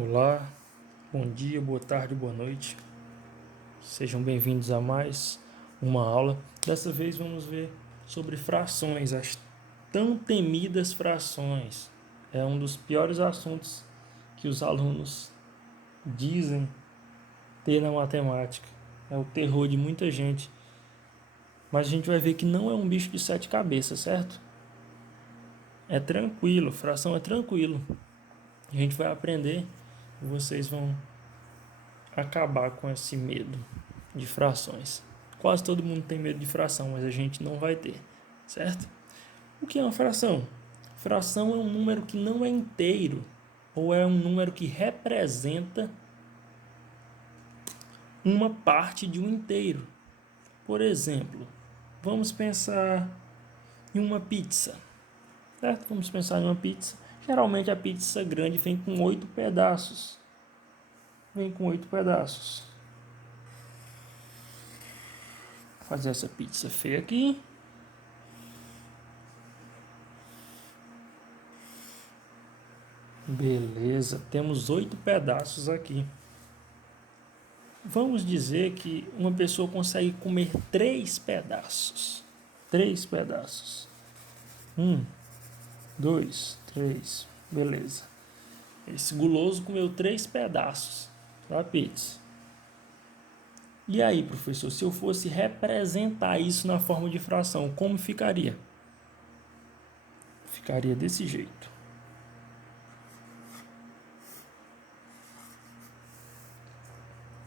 Olá, bom dia, boa tarde, boa noite. Sejam bem-vindos a mais uma aula. Dessa vez vamos ver sobre frações, as tão temidas frações. É um dos piores assuntos que os alunos dizem ter na matemática. É o terror de muita gente. Mas a gente vai ver que não é um bicho de sete cabeças, certo? É tranquilo, fração é tranquilo. A gente vai aprender e vocês vão acabar com esse medo de frações. Quase todo mundo tem medo de fração, mas a gente não vai ter, certo? O que é uma fração? Fração é um número que não é inteiro, ou é um número que representa uma parte de um inteiro. Por exemplo, vamos pensar em uma pizza, certo? Vamos pensar em uma pizza. Geralmente a pizza grande vem com 8 pedaços. Vem com 8 pedaços. Vou fazer essa pizza feia aqui. Beleza, temos 8 pedaços aqui. Vamos dizer que uma pessoa consegue comer 3 pedaços. 3 pedaços. 1, 2, 3. Beleza. Esse guloso comeu 3 pedaços da pizza. E aí, professor, se eu fosse representar isso na forma de fração, como ficaria? Ficaria desse jeito.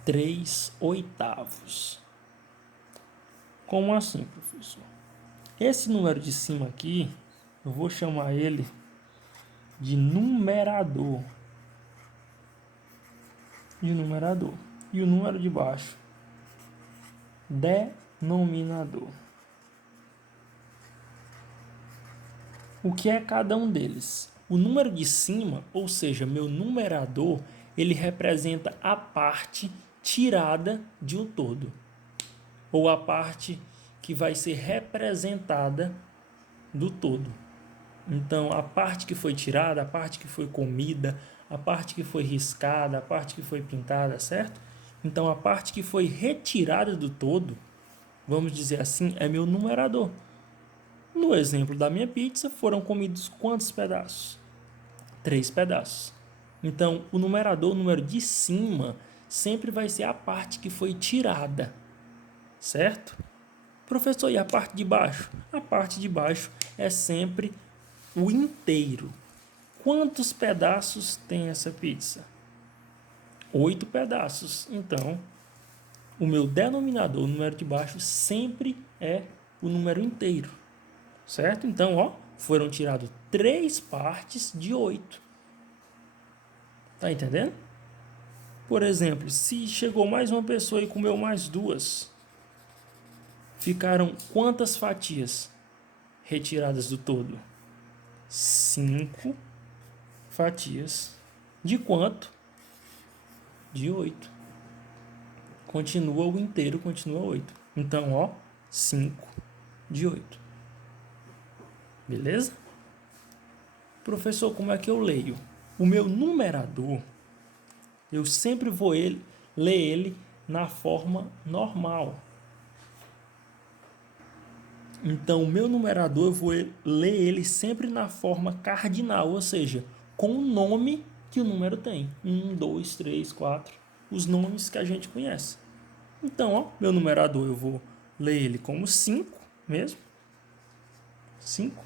3/8. Como assim, professor? Esse número de cima aqui, eu vou chamar ele de numerador. E o numerador. E o número de baixo, denominador. O que é cada um deles? O número de cima, ou seja, meu numerador, ele representa a parte tirada de um todo, ou a parte que vai ser representada do todo. Então, a parte que foi tirada, a parte que foi comida, a parte que foi riscada, a parte que foi pintada, certo? Então, a parte que foi retirada do todo, vamos dizer assim, é meu numerador. No exemplo da minha pizza, foram comidos quantos pedaços? 3 pedaços. Então, o numerador, o número de cima, sempre vai ser a parte que foi tirada, certo? Professor, e a parte de baixo? A parte de baixo é sempre o inteiro. Quantos pedaços tem essa pizza? 8 pedaços. Então, o meu denominador, o número de baixo, sempre é o número inteiro. Certo? Então, ó, foram tiradas 3 partes de 8. Tá entendendo? Por exemplo, se chegou mais uma pessoa e comeu mais 2, ficaram quantas fatias retiradas do todo? 5 fatias. De quanto? De 8. Continua o inteiro, continua 8. Então, ó, 5 de 8. Beleza? Professor, como é que eu leio? O meu numerador, eu sempre vou ler ele na forma normal. Então, o meu numerador, eu vou ler ele sempre na forma cardinal, ou seja, com o nome que o número tem. 1, 2, 3, 4, os nomes que a gente conhece. Então, ó, meu numerador, eu vou ler ele como 5 mesmo. 5.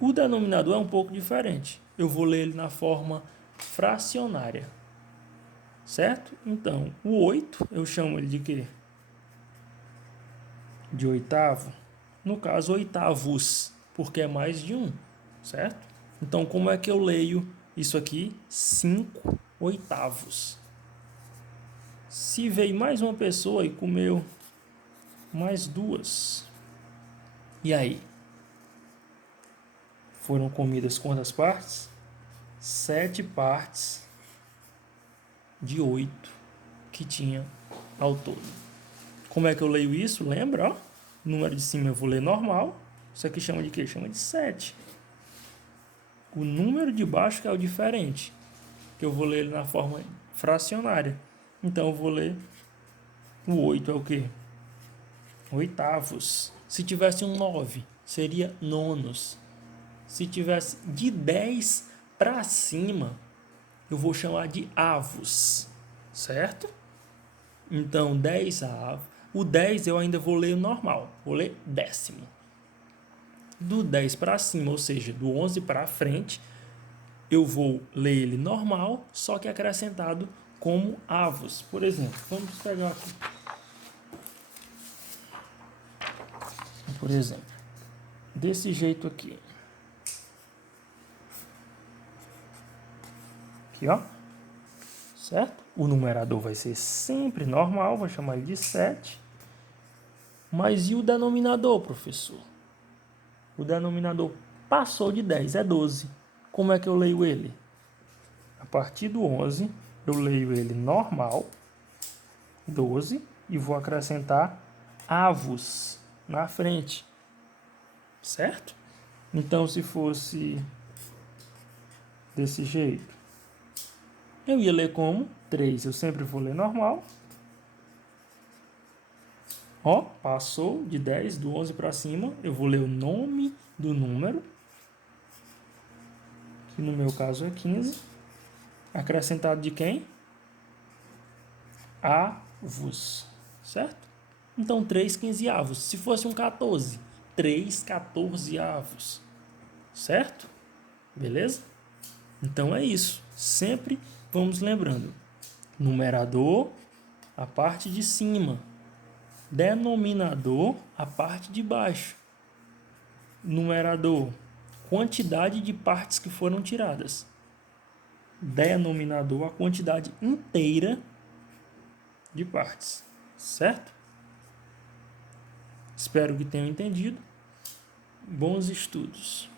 O denominador é um pouco diferente. Eu vou ler ele na forma fracionária. Certo? Então, o 8, eu chamo ele de quê? De oitavo. No caso, oitavos, porque é mais de 1. Certo? Então, como é que eu leio isso aqui? 5 oitavos. Se veio mais uma pessoa e comeu mais 2, e aí? Foram comidas quantas partes? 7 partes de 8 que tinha ao todo. Como é que eu leio isso? Lembra? Ó? O número de cima eu vou ler normal. Isso aqui chama de quê? Chama de 7. O número de baixo que é o diferente. que eu vou ler ele na forma fracionária. Então, eu vou ler o 8 é o quê? Oitavos. Se tivesse um 9, seria nonos. Se tivesse de 10 para cima, eu vou chamar de avos, certo? Então, 10 avos. O 10 eu ainda vou ler normal, vou ler décimo. Do 10 para cima, ou seja, do 11 para frente, eu vou ler ele normal, só que acrescentado como avos. Por exemplo, vamos pegar aqui. Por exemplo, desse jeito aqui. Aqui, ó. Certo? O numerador vai ser sempre normal, vou chamar ele de 7. Mas e o denominador, professor? O denominador passou de 10, é 12. Como é que eu leio ele? A partir do 11, eu leio ele normal, 12, e vou acrescentar avos na frente. Certo? Então, se fosse desse jeito, eu ia ler como 3. Eu sempre vou ler normal. Ó, passou de 10, do 11 para cima. Eu vou ler o nome do número, que no meu caso é 15. Acrescentado de quem? Avos. Certo? Então, 3 quinzeavos. Se fosse um 14, 3 14avos. Certo? Beleza? Então é isso. Sempre vamos lembrando. Numerador, a parte de cima. Denominador, a parte de baixo. Numerador, quantidade de partes que foram tiradas. Denominador, a quantidade inteira de partes. Certo? Espero que tenham entendido. Bons estudos.